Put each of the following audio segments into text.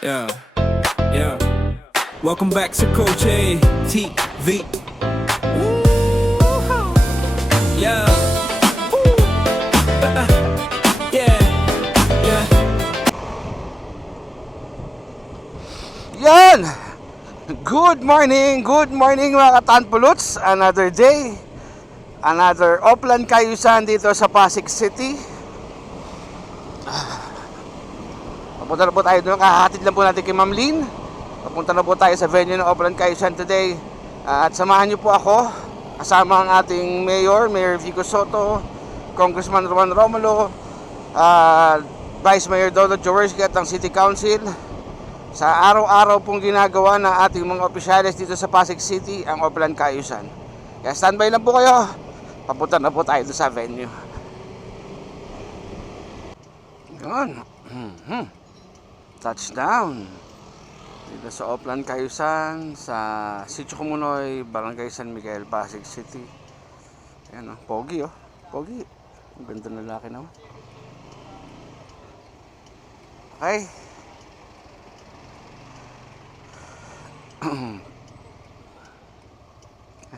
Yeah, yeah. Welcome back sa Coach A TV. Yeah. Woo. Yeah. Yeah. Yan! Good morning mga katanpuluts. Another day, another Oplan Cayusan dito sa Pasig City. Papunta na po tayo doon, kahatid lang po natin kay Ma'am Lynn. Papunta na po tayo sa venue ng Oplan Cayusan today. At samahan niyo po ako, kasama ang ating Mayor Vico Soto, Congressman Juan Romulo, Vice Mayor Dodo Jaworski at ang City Council sa araw-araw pong ginagawa ng ating mga opisyales dito sa Pasig City, ang Oplan Cayusan. Kaya standby lang po kayo, papunta na po tayo sa venue. Yun. Touchdown dito sa Oplan Cayusan sa Sitio Kumunoy, Barangay San Miguel, Pasig City. Ayan o, pogi o, pogi. Ang ganda ng lalaki naman. Okay.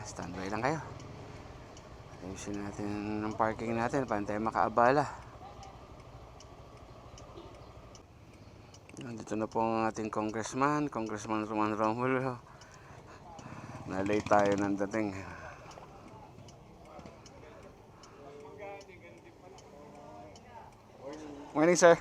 Standby lang kayo. Ayusin natin ang parking natin para tayo makaabala. Dito na po ang ating Congressman Juan Romulo. Na-late tayo ng dating. Morning, sir.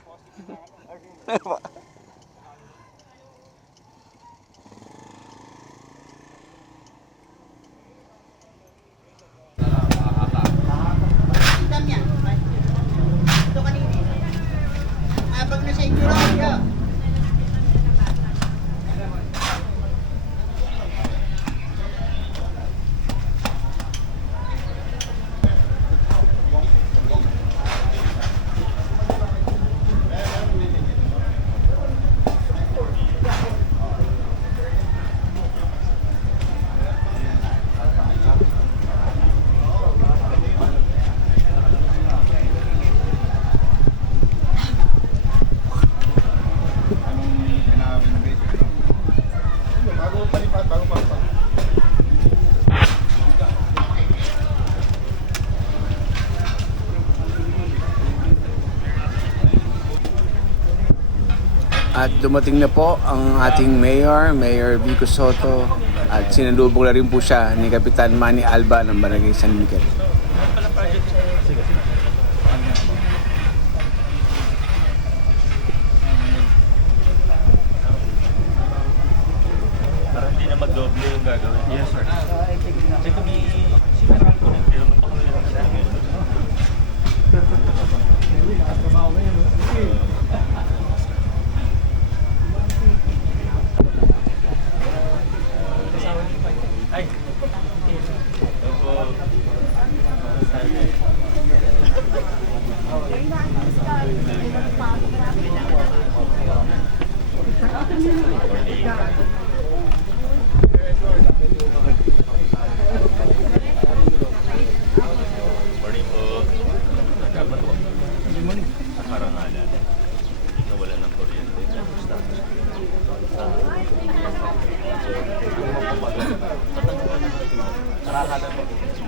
At dumating na po ang ating Mayor Vico Soto, at sinalubong na rin po siya ni Kapitan Manny Alba ng Barangay San Miguel. Para hindi na mag-doble yung gagawin. Yes, sir. Check to be sinarang ko ng film. Ay! Morning po. Good morning. Parang nalan. Nawala ng kuryente. Status. Karakalan po.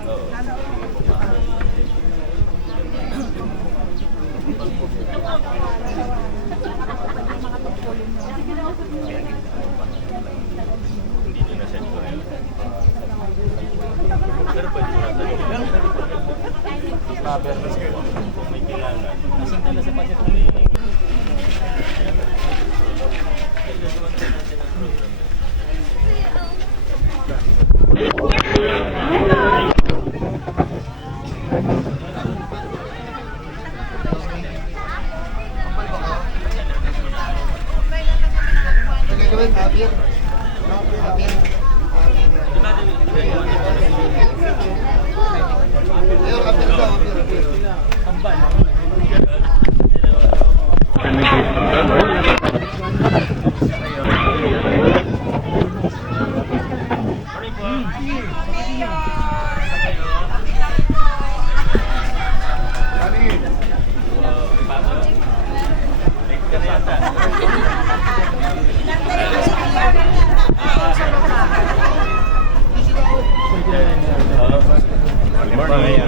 Oo. Hindi nyo na-send ko rin. Pero pwede mo natin. Kung may kailangan. Nasundan na sa pasit mo eh. Good morning.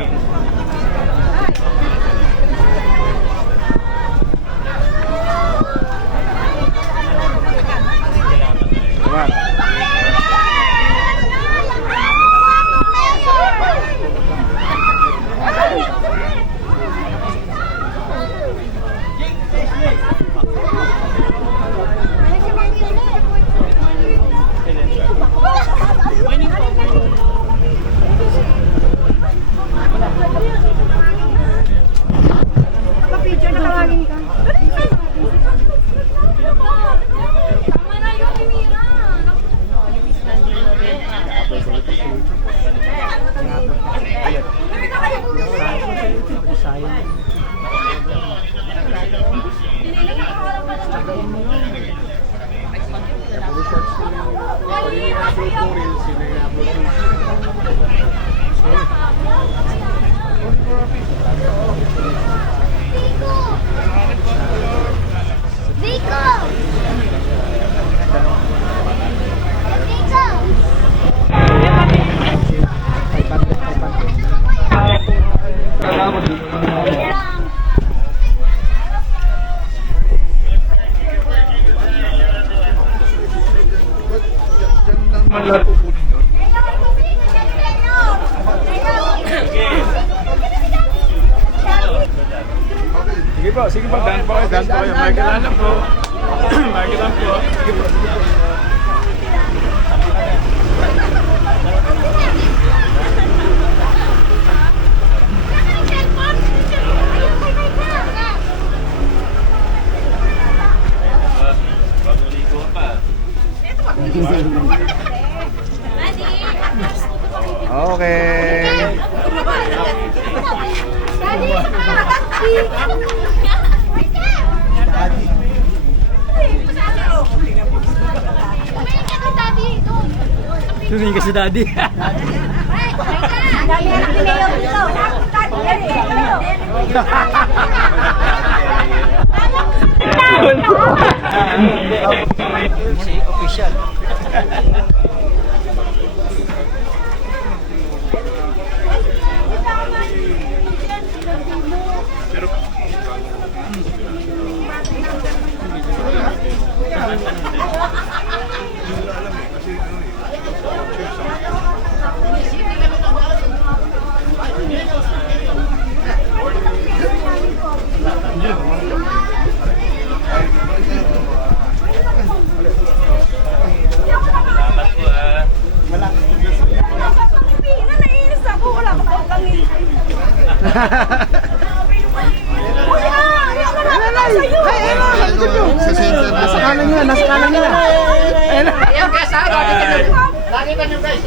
Picture na tawagin ka. Tama na yun, Mira. Vico! Sige po, daan po kayo. Markilan lang po. Markilan po. Sige po. Baguligo pa. Okay. Tusingin ka si Daddy. Official. Nasa kanan niya, nasa kanan niya. Ayan guys, ha? Nakita nyo guys.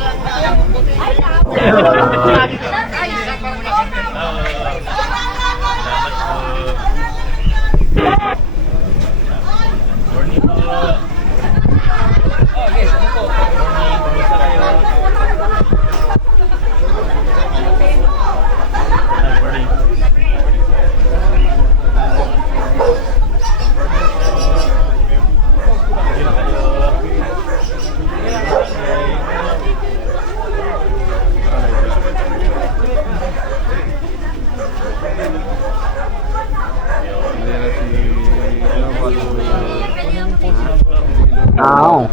Oo.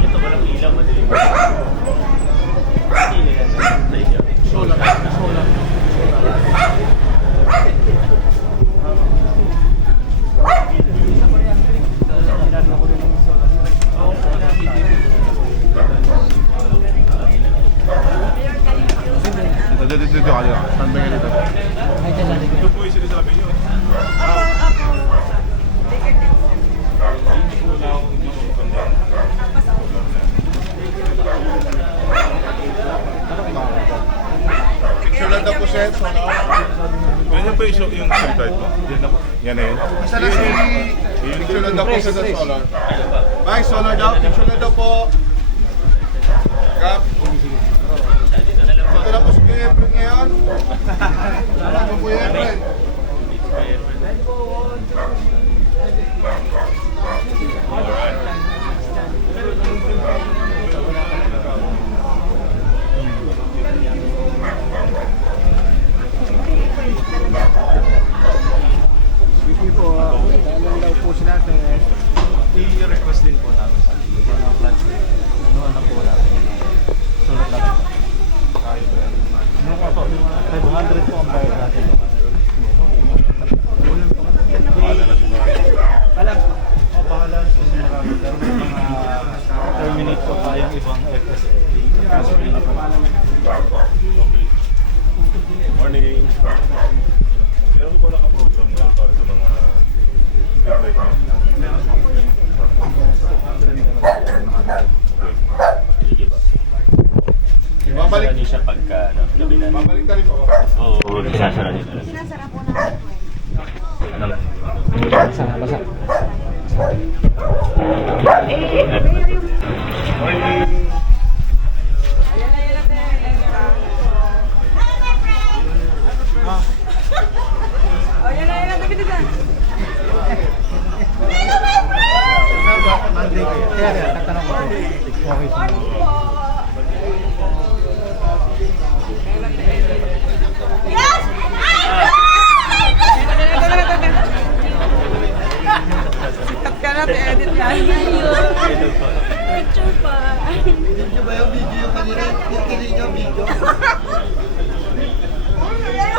Ito walang ilaw, madilim. Solar. Dito kayo. Saan ba kayo dito? Ito po yung sinasabi nyo. Picture lang daw po set. Ganyan po yung SIM card mo. Yan na yun. Basta na si... Picture lang daw po set ng solar. Bye, solar daw. Picture lang daw po. Kap. Ito na po si Kuya Efren ngayon. Ano po Kuya Efren? I-request din po namin sa atin. Ang plans din. Ano na po natin. Sulat natin. Ano po? 500 po ang bayad natin. Alam po. Bahala na po sa marami. Pero may mga terminate po tayong ibang FSA. Kaso yun na po. Morning. Meron ko ba naka-program na para sa mga street light? Sige ba? Babalik. Sinasara niyo siya pagka gabi na. Babalik ka rin po. Oo, sinasara niyo talaga. Sinasara po namin. Morning. Picture pa.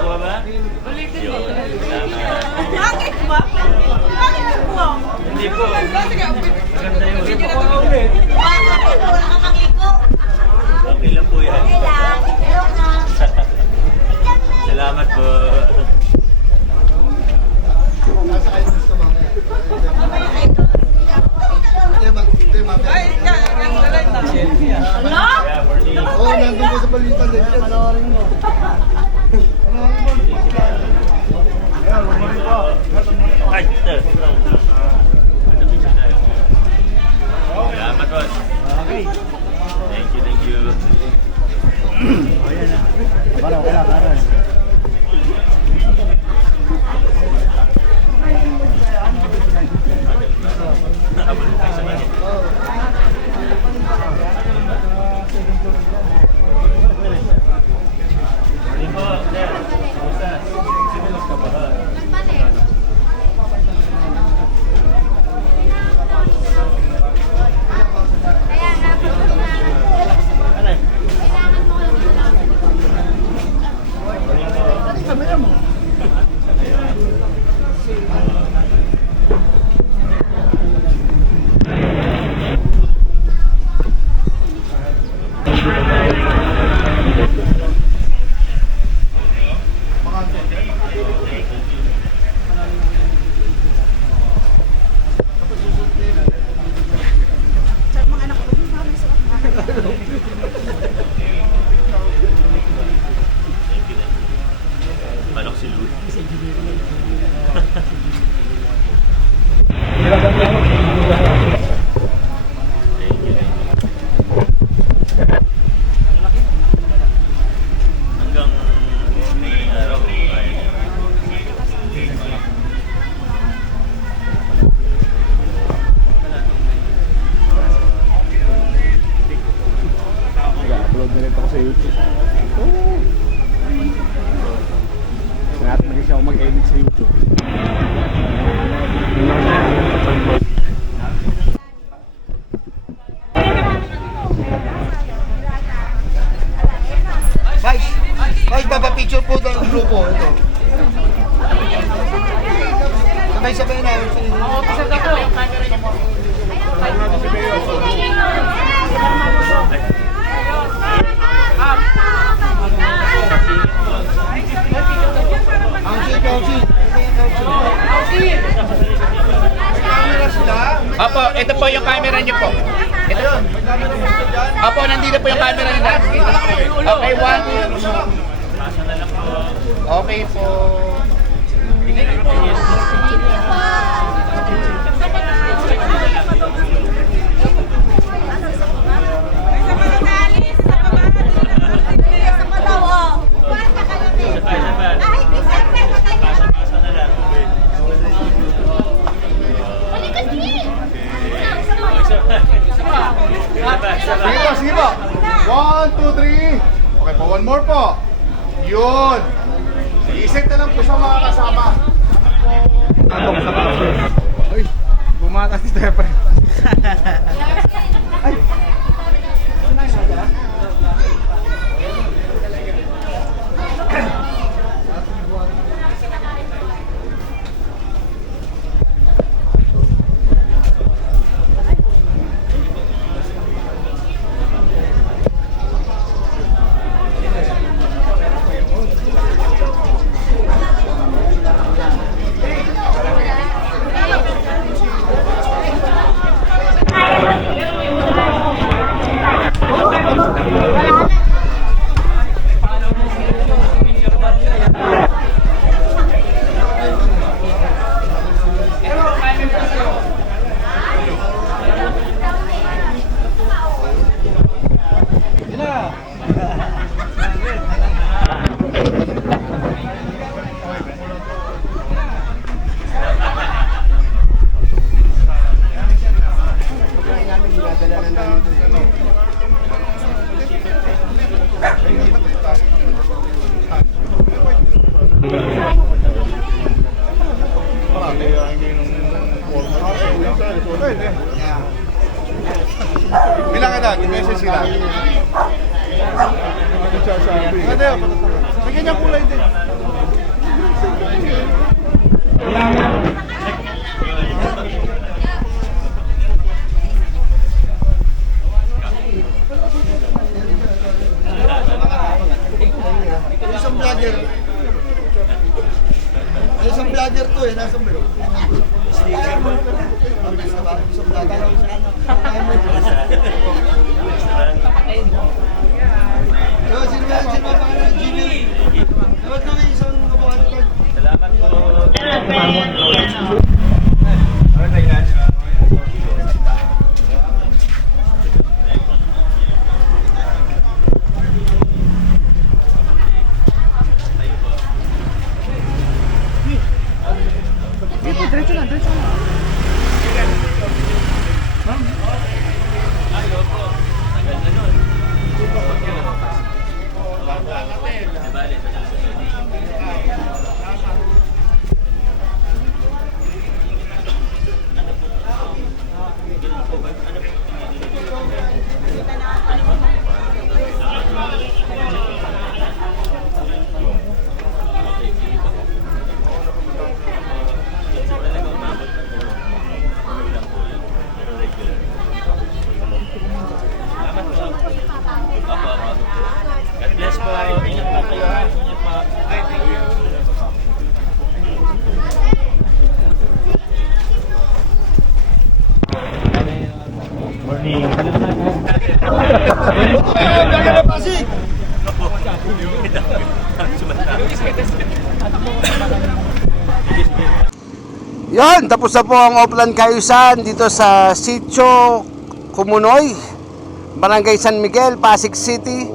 Kuha ba? Yun. Bakit ba? Bakit po? Hindi po. Maganda yung Wala kang magligo. okay lang po yan. Salamat po. Yeah, morning. Oo, nandun ko sa balitan din. Panoorin mo. Ay, sir. Salamat, boss. Okay. Thank you, thank you. Habol mo kayo sa kanya. Morning po, sir. Kamusta? Sinulos ka ba? Kaya nga po. Ano? Kailangan mo lang ito lang. Manok si Louie. Thank you. Hanggang may araw ay Upload na rin ako sa YouTube. Lahat mag-isa ako mag-edit sa YouTube. Guys, papapicture po doon ang grupo. Ito. Sabay-sabay na. Opo, ito po yung camera niyo po. Ito. Opo, nandito po yung camera nila. Okay, one. Okay po. pasa na lang. One more po. Yun. Iset na lang po sa mga kasama. Uy, bumata si Stephen. Bilangan na, i-message sila. Ano yun? May ganyan kulay din. Isang vlogger. Isang vlogger to eh, nasa mo. Sticker mo. Isang vlogger. Sino ba pangalan? Jimmy. Dapat kami isang kabuhan ko. Salamat po. God bless po. Ingat pa kayo ha. Ingat pa. Thank you. Morning. Yan, tapos na po ang Oplan Kayusan dito sa Sitio Kumunoy, Barangay San Miguel, Pasig City.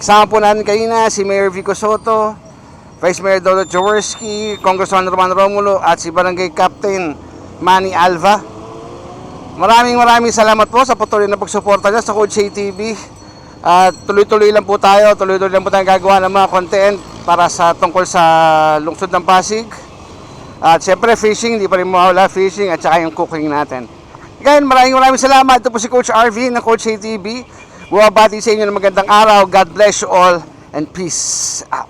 Kasama po natin kanina si Mayor Vico Soto, Vice Mayor Dolo Jaworski, Congressman Roman Romulo at si Barangay Captain Manny Alva. Maraming salamat po sa patuloy na pagsuporta niyo sa Coach A TV. At tuloy-tuloy lang po tayo, tuloy-tuloy lang po tayong gagawa ng mga content para sa tungkol sa lungsod ng Pasig. At syempre fishing, hindi pa rin mawala fishing at saka yung cooking natin. Again, maraming salamat. Ito po si Coach RV ng Coach ATV. Bumabati sa inyo ng magandang araw. God bless you all and peace out.